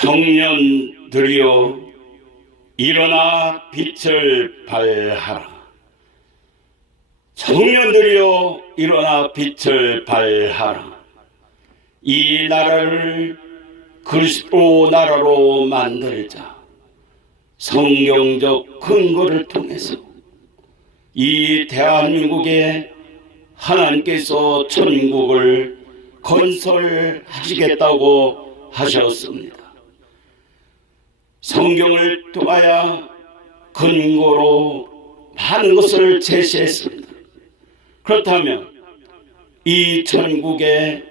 청년들이여 일어나 빛을 발하라. 청년들이여 일어나 빛을 발하라. 이 나라를 그리스도 나라로 만들자. 성경적 근거를 통해서 이 대한민국에 하나님께서 천국을 건설하시겠다고 하셨습니다. 성경을 통하여 근거로 많은 것을 제시했습니다. 그렇다면 이 천국에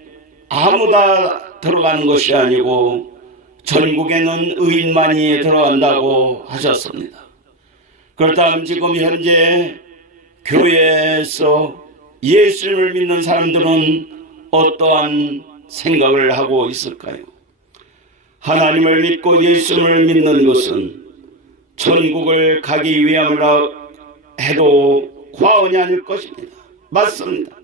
아무나 들어가는 것이 아니고 천국에는 의인만이 들어간다고 하셨습니다. 그렇다면 지금 현재 교회에서 예수를 믿는 사람들은 어떠한 생각을 하고 있을까요? 하나님을 믿고 예수를 믿는 것은 천국을 가기 위함이라 해도 과언이 아닐 것입니다. 맞습니다.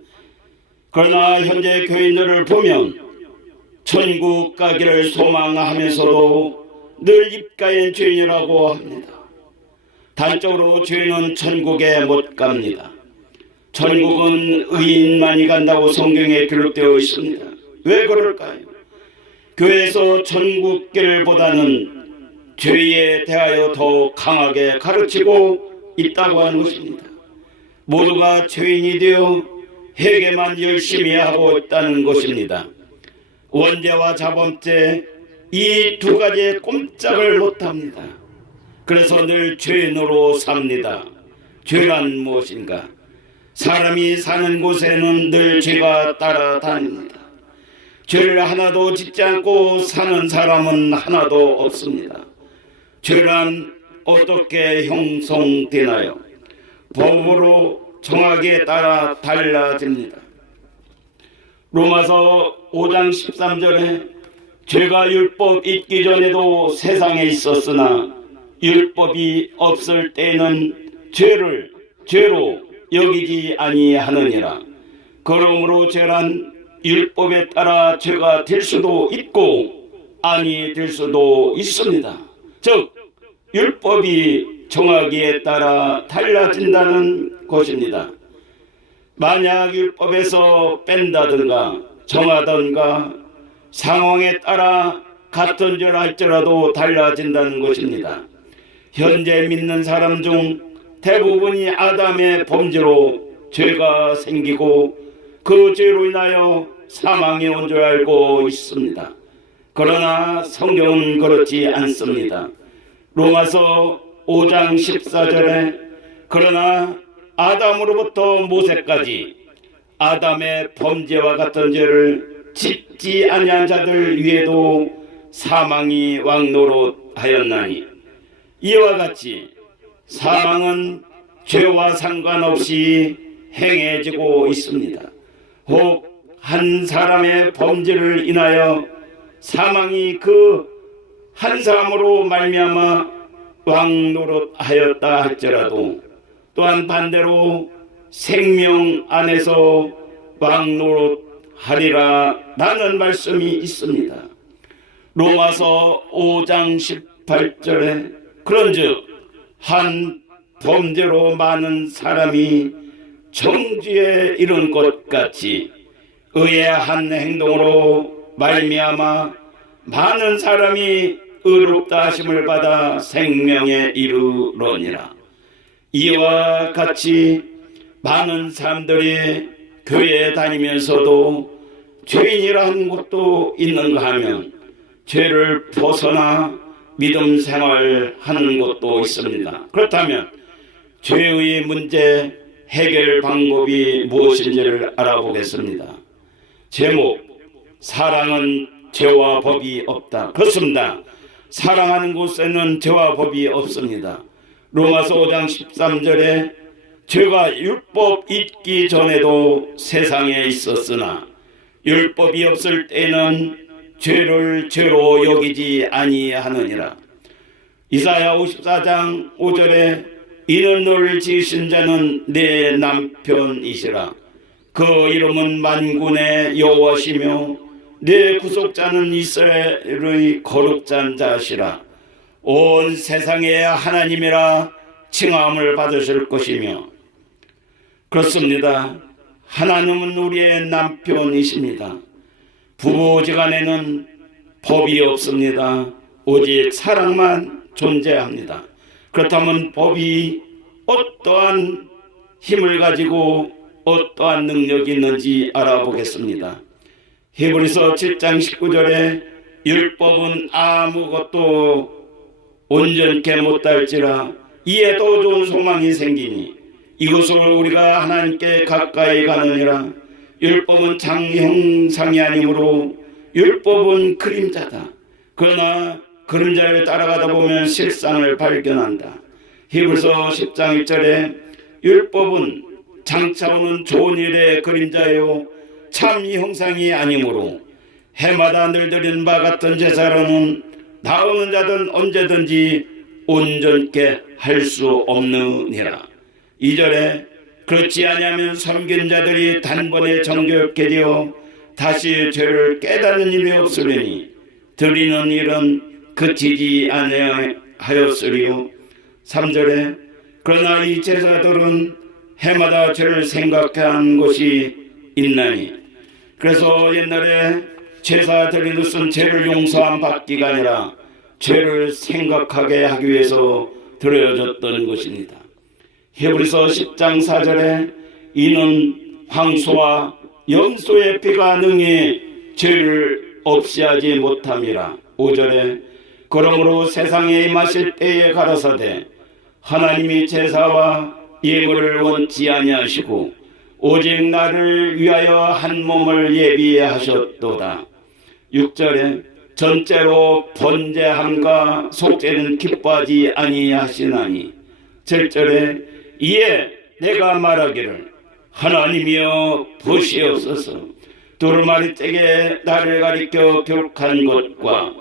그러나 현재 교인들을 보면 천국 가기를 소망하면서도 늘 입가엔 죄인이라고 합니다. 단적으로 죄인은 천국에 못 갑니다. 천국은 의인만이 간다고 성경에 기록되어 있습니다. 왜 그럴까요? 교회에서 천국길보다는 죄에 대하여 더 강하게 가르치고 있다고 하는 것입니다. 모두가 죄인이 되어 회개만 열심히 하고 있다는 것입니다. 원죄와 자범죄 이 두 가지에 꼼짝을 못합니다. 그래서 늘 죄인으로 삽니다. 죄란 무엇인가? 사람이 사는 곳에는 늘 죄가 따라다닙니다. 죄를 하나도 짓지 않고 사는 사람은 하나도 없습니다. 죄란 어떻게 형성되나요? 법으로 정하기에 따라 달라집니다. 로마서 5장 13절에 죄가 율법 있기 전에도 세상에 있었으나 율법이 없을 때에는 죄를 죄로 여기지 아니하느니라. 그러므로 죄란 율법에 따라 죄가 될 수도 있고 아니 될 수도 있습니다. 즉 율법이 정하기에 따라 달라진다는 것입니다. 만약 율법에서 뺀다든가 정하든가 상황에 따라 같은 죄를 할지라도 달라진다는 것입니다. 현재 믿는 사람 중 대부분이 아담의 범죄로 죄가 생기고 그 죄로 인하여 사망이 온 줄 알고 있습니다. 그러나 성경은 그렇지 않습니다. 로마서 5장 14절에 그러나 아담으로부터 모세까지 아담의 범죄와 같은 죄를 짓지 아니한 자들 위에도 사망이 왕노릇하였나니 이와 같이 사망은 죄와 상관없이 행해지고 있습니다. 혹 한 사람의 범죄를 인하여 사망이 그 한 사람으로 말미암아 왕노릇하였다 할지라도 또한 반대로 생명 안에서 왕노릇하리라 라는 말씀이 있습니다. 로마서 5장 18절에 그런즉 한 범죄로 많은 사람이 정죄에 이른 것 같이 의의 한 행동으로 말미암아 많은 사람이 의롭다 하심을 받아 생명에 이르러니라. 이와 같이 많은 사람들이 교회에 다니면서도 죄인이라는 것도 있는가 하면 죄를 벗어나 믿음 생활하는 것도 있습니다. 그렇다면 죄의 문제 해결 방법이 무엇인지를 알아보겠습니다. 제목 사랑은 죄와 법이 없다. 그렇습니다. 사랑하는 곳에는 죄와 법이 없습니다. 로마서 5장 13절에 죄가 율법 있기 전에도 세상에 있었으나 율법이 없을 때는 죄를 죄로 여기지 아니하느니라. 이사야 54장 5절에 이는 너를 지으신 자는 내 남편이시라. 그 이름은 만군의 여호와시며 내 구속자는 이스라엘의 거룩한 자시라. 온 세상의 하나님이라 칭함을 받으실 것이며, 그렇습니다. 하나님은 우리의 남편이십니다. 부부지간에는 법이 없습니다. 오직 사랑만 존재합니다. 그렇다면 법이 어떠한 힘을 가지고 어떠한 능력이 있는지 알아보겠습니다. 히브리서 7장 19절에 율법은 아무것도 온전케 못할지라 이에 더 좋은 소망이 생기니 이것을 우리가 하나님께 가까이 가느니라. 율법은 장형상이 아니므로 율법은 그림자다. 그러나 그림자를 따라가다 보면 실상을 발견한다. 히브리서 10장 1절에 율법은 장차 오는 좋은 일의 그림자요 참 형상이 아니므로 해마다 늘드리는 바 같은 제사로는 나오는 자든 언제든지 온전케 할 수 없느니라. 2절에 그렇지 아니하면 섬긴 자들이 단번에 정결케 되어 다시 죄를 깨닫는 일이 없으리니 드리는 일은 그치지 아니하였으리요. 3절에 그러나 이 제사들은 해마다 죄를 생각한 것이 있나니, 그래서 옛날에 제사 드리는 것은 죄를 용서함 받기가 아니라 죄를 생각하게 하기 위해서 드려졌던 것입니다. 히브리서 10장 4절에 이는 황소와 염소의 피가 능히 죄를 없이 하지 못함이라. 5절에 그러므로 세상에 임하실 때에 가라사대 하나님이 제사와 예물을 원치 아니하시고 오직 나를 위하여 한 몸을 예비하셨도다. 6절에 전째로 번제함과 속죄는 기뻐하지 아니하시나니. 7절에 이에 내가 말하기를 하나님이여 보시옵소서 두루마리떼게 나를 가리켜 교육한 것과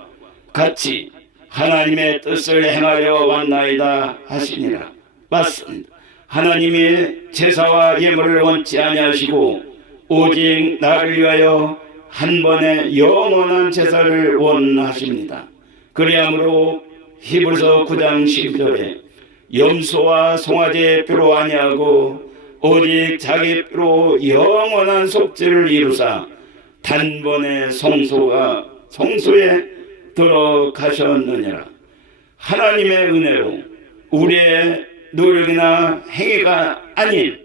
같이 하나님의 뜻을 행하려 왔나이다 하시니라. 맞습니다. 하나님이 제사와 예물을 원치 아니하시고 오직 나를 위하여 한 번의 영원한 제사를 원하십니다. 그리하므로 히브리서 9장 12절에 염소와 송아지의 뼈로 아니하고 오직 자기 뼈로 영원한 속죄를 이루사 단번에 성소에 들어가셨느니라. 하나님의 은혜로 우리의 노력이나 행위가 아닌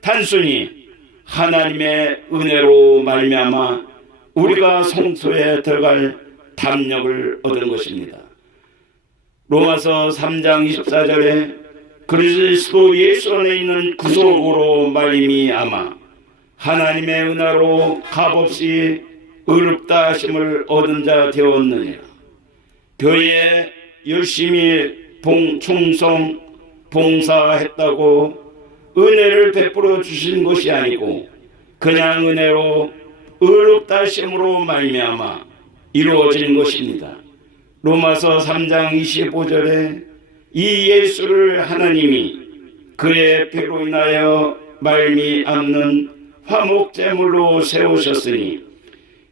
단순히 하나님의 은혜로 말미암아 우리가 성소에 들어갈 담력을 얻은 것입니다. 로마서 3장 24절에 그리스도 예수 안에 있는 구속으로 말미암아 하나님의 은혜로 값없이 의롭다 하심을 얻은 자 되었느니라. 교회에 열심히 충성 봉사했다고 은혜를 베풀어 주신 것이 아니고 그냥 은혜로 의롭다 하심으로 말미암아 이루어진 것입니다. 로마서 3장 25절에 이 예수를 하나님이 그의 피로 인하여 말미암는 화목제물로 세우셨으니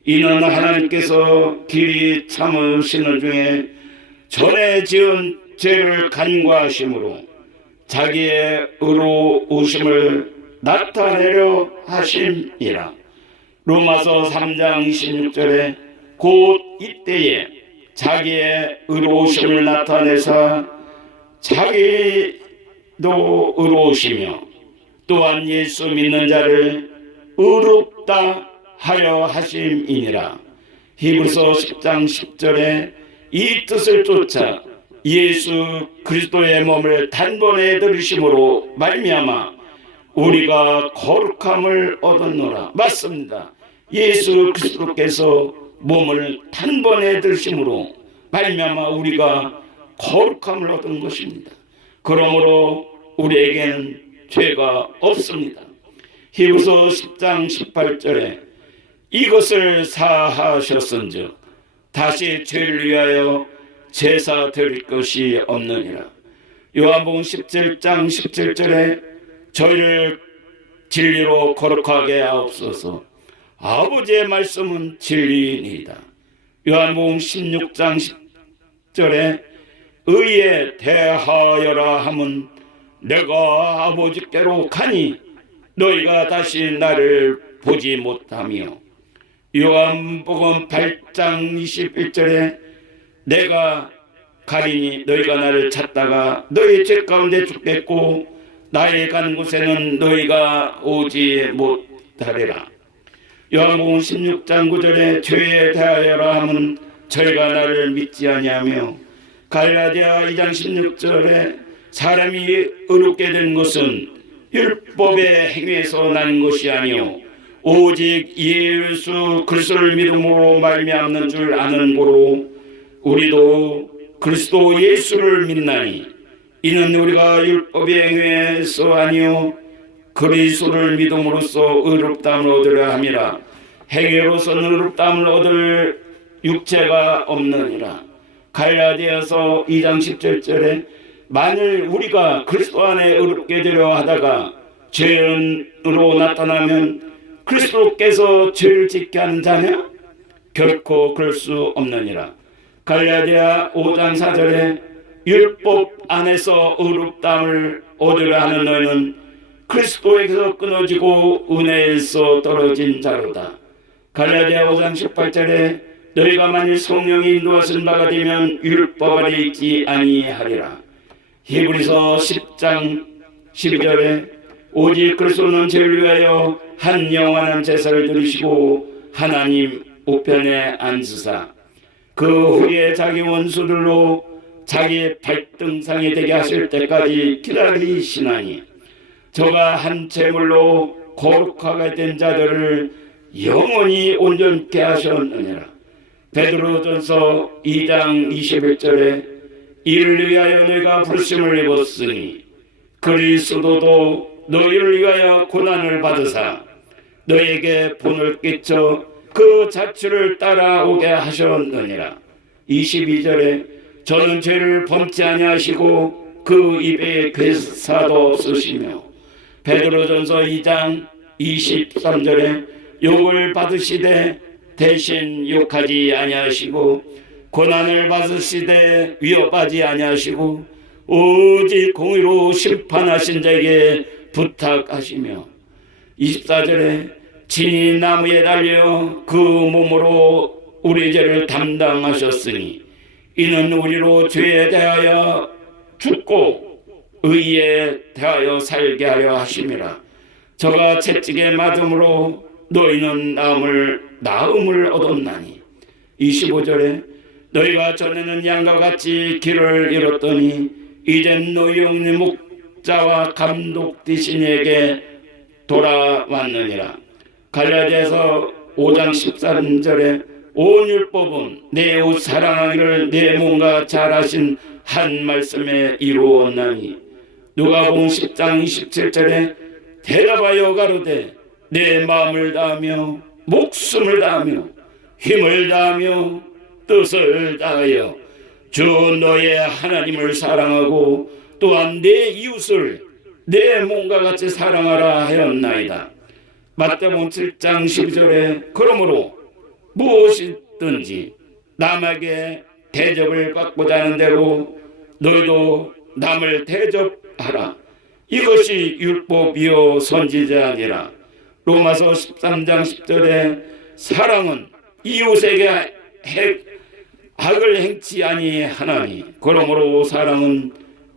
이는 하나님께서 길이 참으시는 중에 전에 지은 죄를 간과하심으로 자기의 의로우심을 나타내려 하심이라. 로마서 3장 26절에 곧 이때에 자기의 의로우심을 나타내사 자기도 의로우시며 또한 예수 믿는 자를 의롭다 하려 하심이니라. 히브리서 10장 10절에 이 뜻을 쫓아 예수 그리스도의 몸을 단번에 들으심으로 말미암아 우리가 거룩함을 얻었노라. 맞습니다. 예수 그리스도께서 몸을 단번에 들으심으로 말미암아 우리가 거룩함을 얻은 것입니다. 그러므로 우리에게는 죄가 없습니다. 히브리서 10장 18절에 이것을 사하셨은즉 다시 죄를 위하여 제사 드릴 것이 없느니라. 요한복음 17장 17절에 저희를 진리로 거룩하게 하옵소서. 아버지의 말씀은 진리니이다. 요한복음 16장 10절에 의에 대하여라 함은 내가 아버지께로 가니 너희가 다시 나를 보지 못하며, 요한복음 8장 21절에 내가 가리니 너희가 나를 찾다가 너희 죄 가운데 죽겠고 나의 가는 곳에는 너희가 오지 못하리라. 요한복음 16장 9절에 죄에 대하여라 함은 저희가 나를 믿지 아니하며, 갈라디아 2장 16절에 사람이 의롭게 된 것은 율법의 행위에서 나는 것이 아니요 오직 예수 그리스도를 믿음으로 말미암는 줄 아는 고로 우리도 그리스도 예수를 믿나니 이는 우리가 율법의 행위에서 아니요 그리스도를 믿음으로써 의롭다함을 얻으려 함이라. 행위로서는 의롭다함을 얻을 육체가 없느니라. 갈라디아서 2장 17절에 만일 우리가 그리스도 안에 의롭게 되려 하다가 죄인으로 나타나면 그리스도께서 죄를 짓게 하는 자냐? 결코 그럴 수 없느니라. 갈라디아 5장 4절에 율법 안에서 의롭다함을 얻으려 하는 너희는 그리스도에게서 끊어지고 은혜에서 떨어진 자로다. 갈라디아 5장 18절에 너희가 만일 성령이 인도하신 바가 되면 율법 아래 있지 아니하리라. 히브리서 10장 12절에 오직 그리스도는 죄를 위하여 한 영원한 제사를 드리시고 하나님 우편에 앉으사 그 후에 자기 원수들로 자기 발등상이 되게 하실 때까지 기다리시나니 저가 한 제물로 거룩하게 된 자들을 영원히 온전케 하셨느니라. 베드로전서 2장 21절에 이를 위하여 너희가 부르심을 입었으니 그리스도도 너희를 위하여 고난을 받으사 너희에게 본을 끼쳐 그 자취를 따라오게 하셨느니라. 22절에 저는 죄를 범치 아니하시고 그 입에 괴사도 쓰시며 베드로전서 2장 23절에 욕을 받으시되 대신 욕하지 아니하시고 고난을 받으시되 위협하지 아니하시고 오직 공의로 심판하신 자에게 부탁하시며 24절에 친히 나무에 달려 그 몸으로 우리 죄를 담당하셨으니 이는 우리로 죄에 대하여 죽고 의에 대하여 살게 하려 하심이라. 저가 채찍에 맞음으로 너희는 나음을 얻었나니 25절에 너희가 전에는 양과 같이 길을 잃었더니 이젠 너희 영의 목자와 감독 되시니에게 돌아왔느니라. 갈라디아서 5장 13절에 온 율법은 내 이웃 사랑하기를 내 몸과 잘하신 한 말씀에 이루었나니 누가복음 10장 27절에 대답하여 가로되 내 마음을 다하며 목숨을 다하며 힘을 다하며 뜻을 다하여 주 너의 하나님을 사랑하고 또한 내 이웃을 내 몸과 같이 사랑하라 하였나이다. 마태복음 7장 12절에 그러므로 무엇이든지 남에게 대접을 받고자 하는 대로 너희도 남을 대접하라. 이것이 율법이요 선지자니라. 로마서 13장 10절에 사랑은 이웃에게 악을 행치 아니하나니 그러므로 사랑은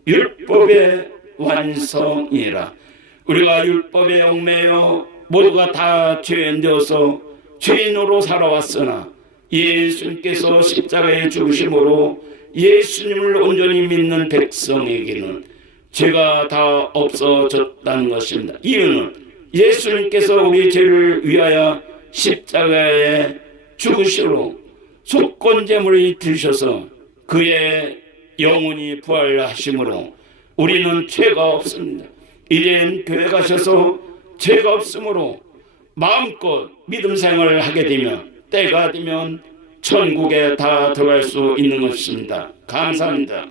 율법의 완성이라. 우리가 율법에 얽매여 모두가 다 죄인 되어서 죄인으로 살아왔으나 예수님께서 십자가에 죽으심으로 예수님을 온전히 믿는 백성에게는 죄가 다 없어졌다는 것입니다. 이유는 예수님께서 우리 죄를 위하여 십자가에 죽으시로 속건제물이 되셔서 그의 영혼이 부활하심으로 우리는 죄가 없습니다. 이젠 교회 가셔서 죄가 없으므로 마음껏 믿음 생활을 하게 되면 때가 되면 천국에 다 들어갈 수 있는 것입니다. 감사합니다.